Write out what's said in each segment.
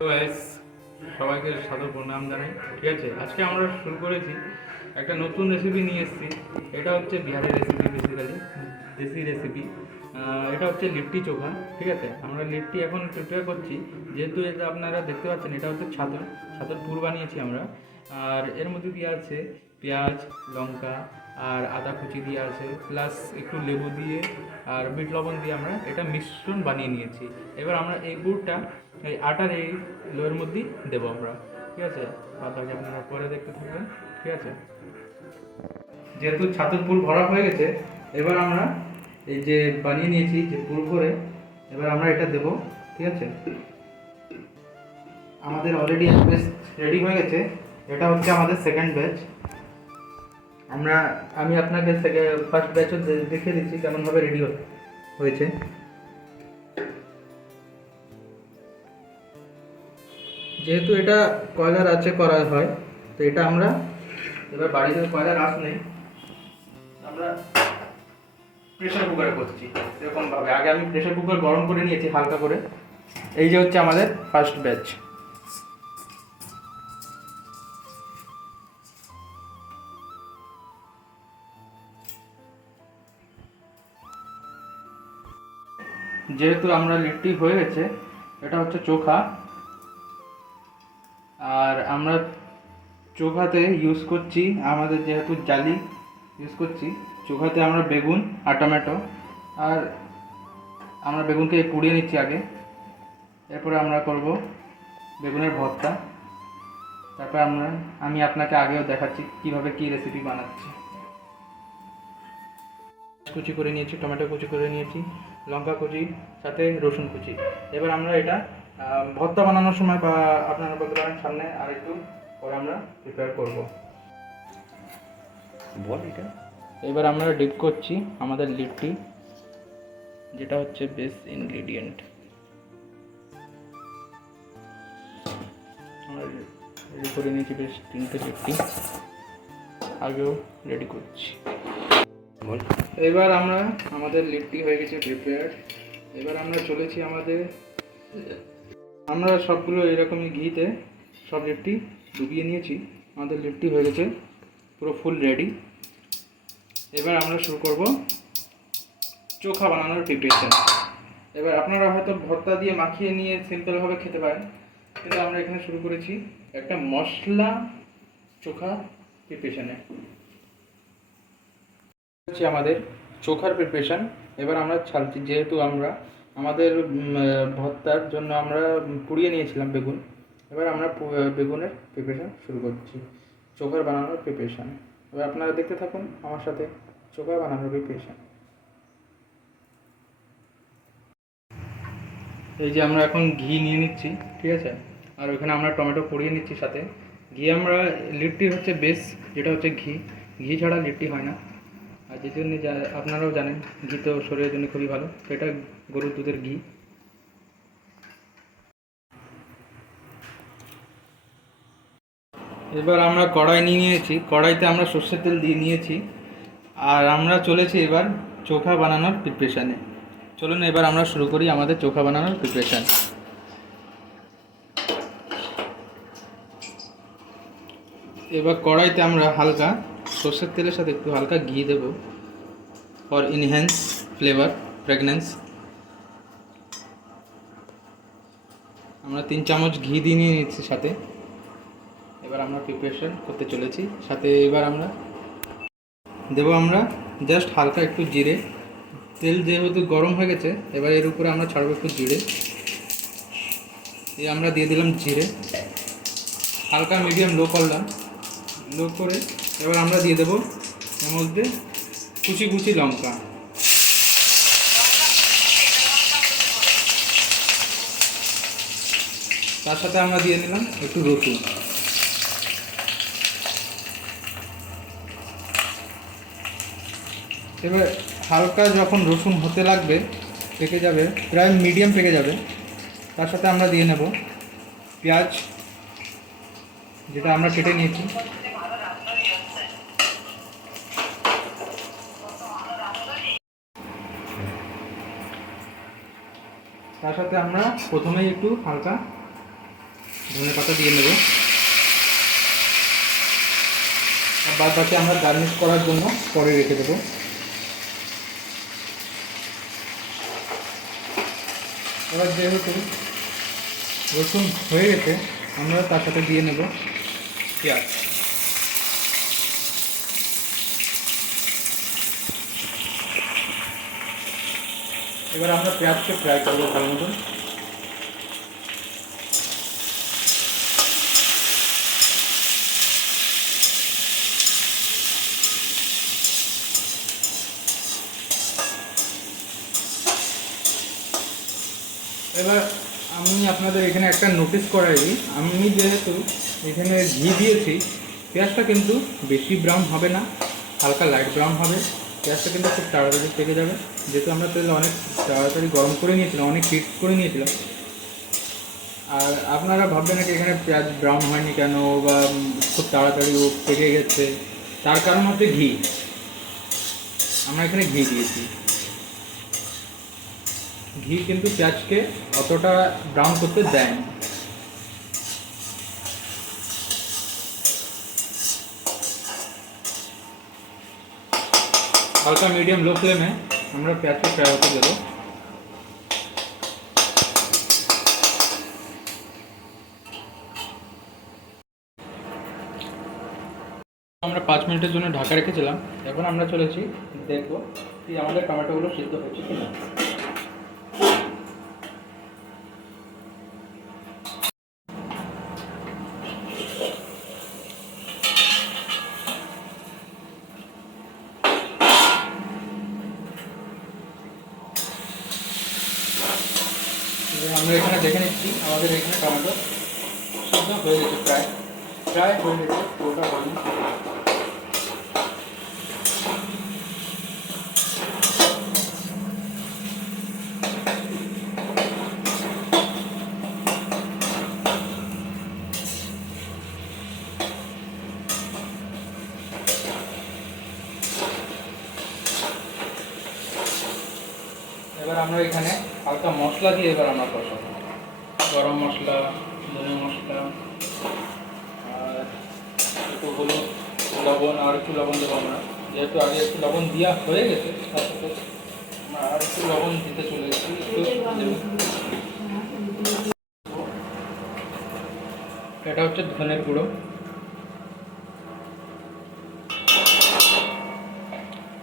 তো গাইস, সবাইকে সাদর প্রণাম জানাই। ঠিক আছে, আজকে আমরা শুরু করেছি একটা নতুন রেসিপি নিয়ে এসেছি। এটা হচ্ছে বিহারের রেসিপি, বেসিক্যালি দেশি রেসিপি। এটা হচ্ছে লিট্টি চোখা। ঠিক আছে, আমরা লিট্টি এখন প্রিপেয়ার করছি। যেহেতু এটা আপনারা দেখতে পাচ্ছেন, এটা হচ্ছে ছাতর ছাতর পুর বানিয়েছি আমরা। আর এর মধ্যে দিয়ে আছে পেঁয়াজ, লঙ্কা আর আদা কুচি দিয়ে আছে, প্লাস একটু লেবু দিয়ে আর বিট লবণ দিয়ে আমরা এটা মিশ্রণ বানিয়ে নিয়েছি। এবার আমরা এই গুড়টা এই আটার এই লোয়ের মধ্যেই দেবো আমরা। ঠিক আছে, বাদবাকি আপনারা পরে দেখতে থাকবেন। ঠিক আছে, যেহেতু ছাতুর পুর ভরা হয়ে গেছে, এবার আমরা এই যে বানিয়ে নিয়েছি যে পুর করে, এবার আমরা এটা দেবো। ঠিক আছে, আমাদের অলরেডি এক ব্যাচ রেডি হয়ে গেছে। এটা হচ্ছে আমাদের সেকেন্ড ব্যাচ। আমি আপনাকে ফার্স্ট ব্যাচও দেখিয়ে দিচ্ছি কেমনভাবে রেডি হয়েছে। যেহেতু এটা কয়লার আছে করা হয়, তো এটা আমরা এবার বাড়িতে কয়লার আঁচ নেই, আমরা প্রেশার কুকারে করছি। এরকমভাবে আগে আমি প্রেশার কুকার গরম করে নিয়েছি হালকা করে। এই যে হচ্ছে আমাদের ফার্স্ট ব্যাচ। যেহেতু আমরা লিট্টি হয়ে গেছে, এটা হচ্ছে চোখা। আর আমরা চোখাতে ইউজ করছি, আমাদের যেহেতু জালি ইউজ করছি, চোখাতে আমরা বেগুন আর টমেটো, আর আমরা বেগুনকে পুড়িয়ে নিচ্ছি আগে। এরপরে আমরা করব বেগুনের ভর্তা। তারপর আমি আপনাকে আগেও দেখাচ্ছি কিভাবে কি রেসিপি বানাচ্ছি। কুচি করে নিয়েছি, টমেটো কুচি করে নিয়েছি, লঙ্কা কুচি, সাথে রসুন কুচি। এবার আমরা এটা ভর্তা বানানোর সময় বা আপনারা বলতে পারেন সামনে আর একটু পরে আমরা প্রিপেয়ার করব। এবার আমরা ডিপ করছি আমাদের লিট্টি, যেটা হচ্ছে বেস ইনগ্রেডিয়েন্ট। আমরা রেডি করে নিয়েছি বেশ 3টে লিট্টি, আগেও রেডি করছি। এবার আমাদের লিট্টি হয়ে গেছে প্রিপেয়ার। এবার আমরা চলেছি আমরা সবগুলো এরকমই ঘিতে সব লিট্টি ডুবিয়ে নিয়েছি। আমাদের লিট্টি হয়ে গেছে পুরো ফুল রেডি। এবার আমরা শুরু করব চোখা বানানোর প্রিপারেশন। এবার আপনারা হয়তো ভর্তা দিয়ে মাখিয়ে নিয়ে সিম্পলভাবে খেতে পারেন, কিন্তু আমরা এখানে শুরু করেছি একটা মশলা চোখা প্রিপারেশনে। হচ্ছে আমাদের চোখার প্রিপারেশন। এবার আমরা ছালছি, যেহেতু আমাদের ভর্তার জন্য আমরা পুড়িয়ে নিয়েছিলাম বেগুন। এবার আমরা বেগুনের প্রিপারেশন শুরু করছি, চোখার বানানোর প্রিপারেশন। এবার আপনারা দেখতে থাকুন আমার সাথে চোখা বানানোর প্রিপারেশন। এই যে আমরা এখন ঘি নিয়ে নিচ্ছি, ঠিক আছে, আর ওইখানে আমরা টমেটো পুড়িয়ে নিচ্ছি সাথে। ঘি আমরা লিট্টি হচ্ছে বেস, যেটা হচ্ছে ঘি ছাড়া লিট্টি হয় না। আর যে জন্য আপনারাও জানেন ঘি তো শরীরের জন্য খুবই ভালো, তো এটা গরুর দুধের ঘি। এবার আমরা কড়াই নিয়ে নিয়েছি, কড়াইতে আমরা সর্ষের তেল দিয়ে নিয়েছি, আর আমরা চলেছি এবার চোখা বানানোর প্রিপারেশানে। চলুন এবার আমরা শুরু করি আমাদের চোখা বানানোর প্রিপারেশান। এবার কড়াইতে আমরা হালকা সর্ষের তেলের সাথে একটু হালকা ঘি দেব ফর ইনহ্যান্স ফ্লেভার ফ্র্যাগনেন্স। আমরা 3 চামচ ঘি দিয়ে নিয়ে নিচ্ছি সাথে। এবার আমরা প্রিপারেশন করতে চলেছি সাথে। এবার আমরা জাস্ট হালকা একটু জিরে। তেল যেহেতু গরম হয়ে গেছে, এবার এর উপরে আমরা ছাড়বো একটু জিরে। আমরা দিয়ে দিলাম জিরে, হালকা মিডিয়াম লো করলাম, লো করে এবার আমরা দিয়ে দেবো এর মধ্যে কুচি লঙ্কা। তার সাথে আমরা দিয়ে নিলাম একটু রসুন। এবার হালকা যখন রসুন হতে লাগবে, পেকে যাবে, প্রায় মিডিয়াম পেকে যাবে, তার সাথে আমরা দিয়ে নেব পেঁয়াজ, যেটা আমরা কেটে নিয়েছি। তার সাথে আমরা প্রথমেই একটু হালকা ধনেপাতা দিয়ে নেব। আর বাদ বাকি আমরা গার্নিশ করার জন্য পরে রেখে দেবো। এবার যেহেতু রসুন হয়ে গেছে, আমরা তার সাথে দিয়ে নেব পেঁয়াজ। এবার আমরা পেঁয়াজকে ফ্রাই করবো ভালো মতন। এবার আমি আপনাদের এখানে একটা নোটিস করাই দিই, আমি যেহেতু এখানে ঘি দিয়েছি, পেঁয়াজটা কিন্তু বেশি ব্রাউন হবে না, হালকা লাইট ব্রাউন হবে। পেঁয়াজটা কিন্তু খুব তাড়াতাড়ি পেকে যাবে, যেহেতু আমরা তেল অনেক তাড়াতাড়ি গরম করে নিয়েছিলাম, অনেক হিট করে নিয়েছিলাম। আর আপনারা ভাববেন নাকি এখানে পেঁয়াজ ব্রাউন হয়নি কেন, বা খুব তাড়াতাড়ি ও পেকে গেছে, তার কারণ হচ্ছে ঘি। আমরা এখানে ঘি দিয়েছি, ঘি কিন্তু পেঁয়াজকে অতটা ব্রাউন করতে দেয় না। হালকা মিডিয়াম লো ফ্লেমে আমরা পেঁয়াজকে ফ্রাই হতে দেবো। আমরা 5 মিনিটের জন্য ঢাকা রেখেছিলাম। এখন আমরা চলেছি দেখবো কি আমাদের টমেটোগুলো সিদ্ধ হচ্ছে কিনা। আমরা এখানে দেখে নিচ্ছি আমাদের এখানে টমেটো সিদ্ধ হয়ে গেছে, প্রায় হয়ে গেছে, পুরোটা হয়নি। এবার আমরা এখানে হালকা মশলা দিয়ে এবার আমরা কষাবো। গরম মশলা, ধনে মশলা, আর একটু হলুদ, লবণ, আর একটু লবণ দেবো আমরা, যেহেতু আগে একটু লবণ দেওয়া হয়ে গেছে, তার সাথে আমরা আর একটু লবণ দিতে চলে এসেছি। এটা হচ্ছে ধনের গুঁড়ো,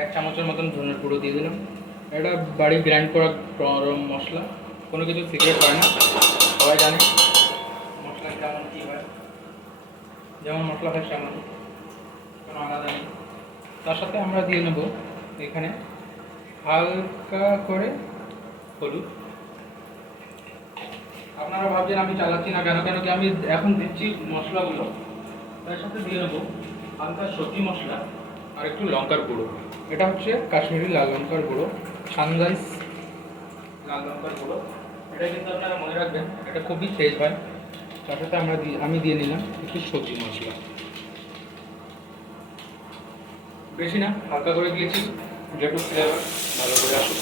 1 চামচের মতন ধনের গুঁড়ো দিয়ে দিলাম। এটা বাড়ি গ্রাইন্ড করা গরম মশলা, কোনো কিছু সিক্রেট হয় না, সবাই জানে মশলা কেমন কী হয়, যেমন মশলা হয় সেমন, কোনো আলাদা নেই। তার সাথে আমরা দিয়ে নেব এখানে হালকা করে হলুদ। আপনারা ভাবছেন আমি চালাচ্ছি না কেন, কেন কি আমি এখন দিচ্ছি মশলাগুলো। তার সাথে দিয়ে নেব হালকা সবজি মশলা আর একটু লঙ্কার গুঁড়ো। এটা হচ্ছে কাশ্মীরি লাল লঙ্কার গুঁড়ো, সানরাইজ লাল লঙ্কার গুঁড়ো। এটা কিন্তু আপনারা মনে রাখবেন, এটা খুবই তেজ হয়। তার সাথে আমি দিয়ে নিলাম একটু সবজি মশলা, বেশি না, হালকা করে দিয়েছি, যেটুকু ফ্লেভার ভালো করে আসুক।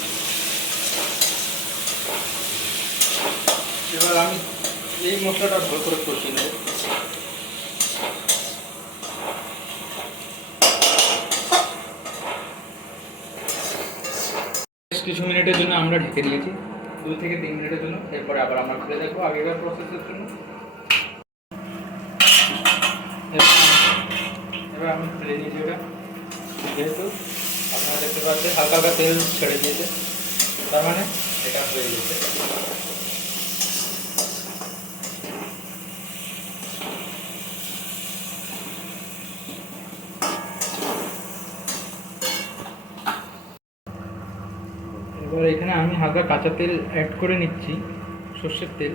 এবার আমি এই মশলাটা ভালো করে কষিয়ে নেব। কিছু মিনিটের জন্য আমরা ঢেকে দিয়েছি, 2 থেকে 3 মিনিটের জন্য। এরপরে আবার আমরা খুলে দেখবো আগেকার প্রসেসের জন্য। এবার আমি খুলে নিয়েছি ওটা, যেহেতু আপনারা দেখতে পাচ্ছেন হালকা হালকা তেল ছেড়ে দিয়েছে, তার মানে এটা হয়ে গেছে। এবার এখানে আমি হালকা কাঁচা তেল অ্যাড করে নিচ্ছি, সর্ষের তেল।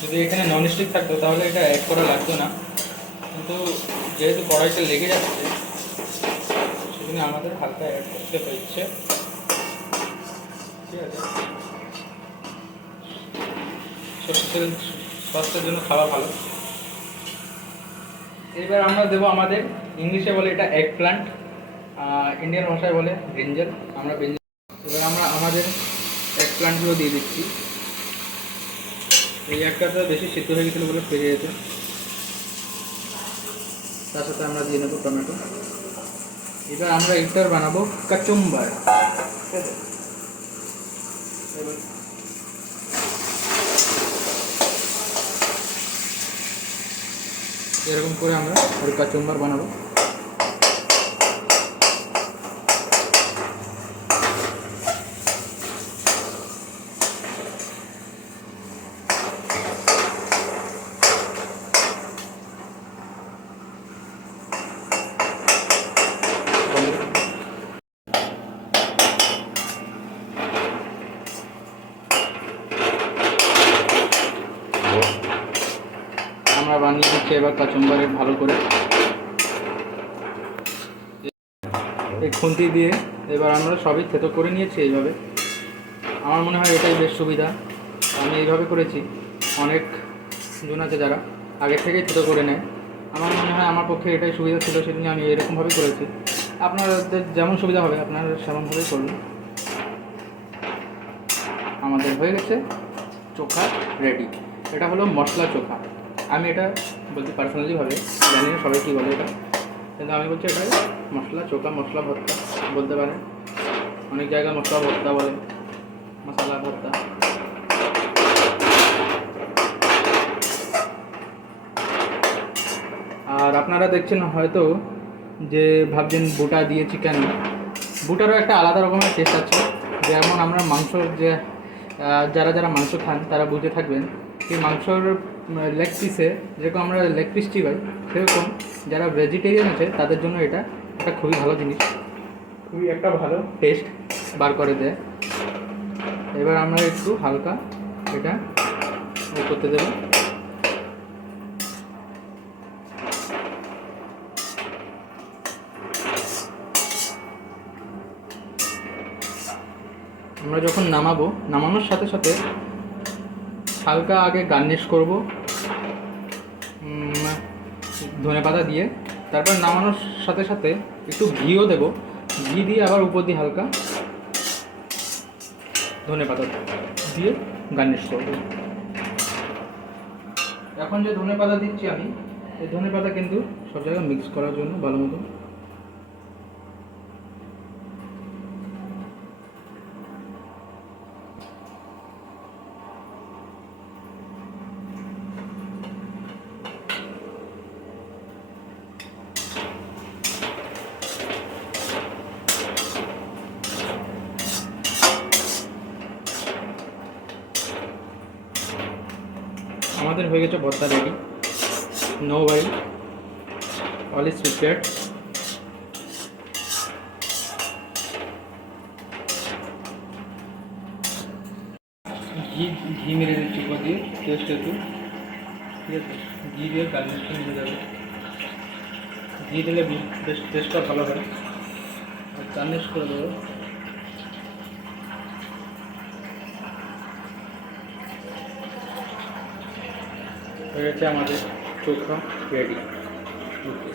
যদি এখানে ননস্টিক থাকতো তাহলে এটা অ্যাড করা লাগতো না, কিন্তু যেহেতু কড়াইটা লেগে যাচ্ছে সেখানে আমাদের হালকা অ্যাড করতে হচ্ছে। ঠিক আছে, সর্ষের তেল স্বাস্থ্যের জন্য খাওয়া ভালো। এবার আমরা দেবো আমাদের, ইংলিশে বলে এটা এগ প্ল্যান্ট, ইন্ডিয়ান ভাষায় বলে ব্রিঞ্জাল, আমরা ব্রিঞ্জাল। এবার আমরা আমাদের এগ প্ল্যান্টগুলো দিয়ে দিচ্ছি। এই একটা বেশি সিদ্ধ হয়ে গেছিলো বলে ফেলে যেতে। তার সাথে আমরা দিয়ে নেবো টমেটো। এবার আমরা এটার বানাবো কাচুম্বার, ঠিক আছে? এরকম করে আমরা কাচুম্বার বানাবো। আমরা বানিয়ে দিচ্ছি এবার কাচুম্বারে ভালো করে এই খুন্তি দিয়ে। এবার আমরা সবই থেতো করে নিয়েছি এইভাবে। আমার মনে হয় এটাই বেশ সুবিধা, আমি এইভাবে করেছি। অনেক জন আছে যারা আগের থেকেই থেতো করে নেয়, আমার মনে হয় আমার পক্ষে এটাই সুবিধা ছিল, সেদিন আমি এরকমভাবেই করেছি। আপনাদের যেমন সুবিধা হবে আপনারা সেমনভাবেই করবেন। আমাদের হয়ে গেছে চোখা রেডি। এটা হলো মশলা চোখা। আমি এটা বলছি পার্সোনালিভাবে, জানি না সবাই কী বলে এটা, কিন্তু আমি বলছি এটা মশলা চোখা, মশলা ভর্তা বলতে পারে, অনেক জায়গায় মশলা ভর্তা বলে, মশলা ভর্তা। আর আপনারা দেখছেন হয়তো যে ভাবছেন বুটা দিয়েছি কেন, বুটারও একটা আলাদা রকমের টেস্ট আছে। যেমন আমরা মাংসর যে যারা যারা মাংস খান তারা বুঝে থাকবেন, এই মাংসর লেগ পিসে যেরকম আমরা লেগ পিস চিবাই, সেরকম যারা ভেজিটেরিয়ান আছে তাদের জন্য এটা একটা খুবই ভালো জিনিস, খুবই একটা ভালো টেস্ট বার করে দেয়। এবার আমরা একটু হালকা এটা করতে দেবো। আমরা যখন নামাবো, নামানোর সাথে সাথে হালকা আগে গার্নিশ করব ধনেপাতা দিয়ে, তারপর নামানোর সাথে সাথে একটু ঘিও দেব, ঘি দিয়ে আবার উপর দিয়ে হালকা ধনেপাতা দিয়ে গার্নিশ করব। এখন যে ধনেপাতা দিচ্ছি আমি, এই ধনেপাতা কিন্তু সব জায়গায় মিক্স করার জন্য ভালো মতো। আমাদের হয়ে গেছে ভর্তা ready. No worry, all is prepared. ঘি মেরে দিচ্ছি উপর দিয়ে, টেস্ট একটু, ঠিক আছে? ঘি দিয়ে গার্নিশটা মিলে যাবে। ঘি দিলে বেশ টেস্টটা ভালো হয়। আর গার্নিশ করে দেবো। হয়ে গেছে আমাদের চোখা রেডি। ওকে।